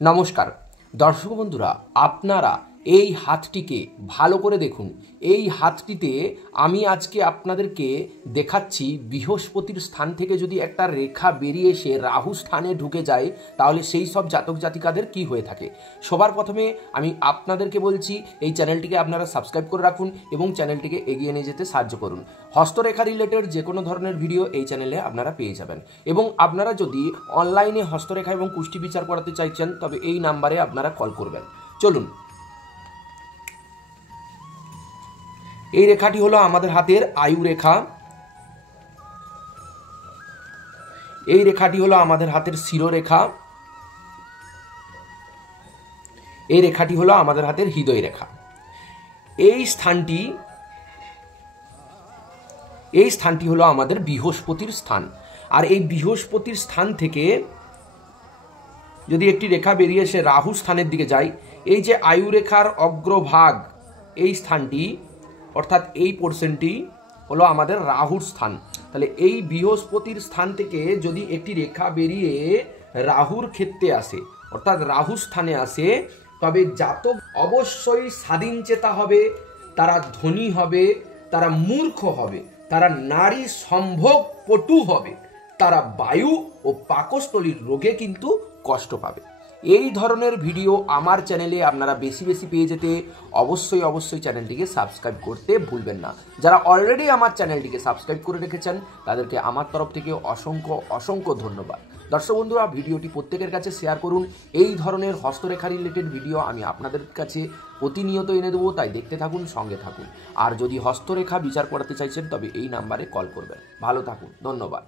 নমস্কার দর্শক বন্ধুরা, আপনারা এই হাতটিকে ভালো করে দেখুন। এই হাতটিতে আমি আজকে আপনাদেরকে দেখাচ্ছি বৃহস্পতির স্থান থেকে যদি একটা রেখা বেরিয়ে এসে রাহু স্থানে ঢুকে যায় তাহলে সেই সব জাতক জাতিকাদের কি হয়ে থাকে। সবার প্রথমে আমি আপনাদেরকে বলছি এই চ্যানেলটিকে আপনারা সাবস্ক্রাইব করে রাখুন এবং চ্যানেলটিকে এগিয়ে নিয়ে যেতে সাহায্য করুন। হস্তরেখা রিলেটেড যে কোনো ধরনের ভিডিও এই চ্যানেলে আপনারা পেয়ে যাবেন এবং আপনারা যদি অনলাইনে হস্তরেখা এবং কুষ্টি বিচার করাতে চাইছেন তবে এই নাম্বারে আপনারা কল করবেন। চলুন, এই রেখাটি হলো আমাদের হাতের আয়ু রেখা, এই রেখাটি হলো আমাদের হাতের শিরোরেখা, এই রেখাটি হলো আমাদের হাতের হৃদয় রেখা। এই স্থানটি হলো আমাদের বৃহস্পতির স্থান। আর এই বৃহস্পতির স্থান থেকে যদি একটি রেখা বেরিয়ে এসে রাহু স্থানের দিকে যায়, এই যে আয়ু রেখার অগ্রভাগ এই স্থানটি অর্থাৎ এই পোর্শনটি হলো আমাদের রাহুর স্থান। তাহলে এই বৃহস্পতির স্থান থেকে যদি একটি রেখা বেরিয়ে রাহুর ক্ষেত্রে আসে অর্থাৎ রাহু স্থানে আসে, তবে জাতক অবশ্যই স্বাধীন চেতা হবে, তারা ধনী হবে, তারা মূর্খ হবে, তারা নারী সম্ভোগ পটু হবে, তারা বায়ু ও পাকস্থলীর রোগে কিন্তু কষ্ট পাবে। এই ধরনের ভিডিও আমার চ্যানেলে আপনারা বেশি বেশি পেয়ে যেতে অবশ্যই চ্যানেলটিকে সাবস্ক্রাইব করতে ভুলবেন না। যারা অলরেডি আমার চ্যানেলটিকে সাবস্ক্রাইব করে রেখেছেন তাদেরকে আমার তরফ থেকে অসংখ্য ধন্যবাদ। দর্শক বন্ধুরা, ভিডিওটি প্রত্যেকের কাছে শেয়ার করুন। এই ধরনের হস্তরেখা রিলেটেড ভিডিও আমি আপনাদের কাছে প্রতিনিয়ত এনে দেবো, তাই দেখতে থাকুন, সঙ্গে থাকুন। আর যদি হস্তরেখা বিচার করাতে চাইছেন তবে এই নাম্বারে কল করবেন। ভালো থাকুন, ধন্যবাদ।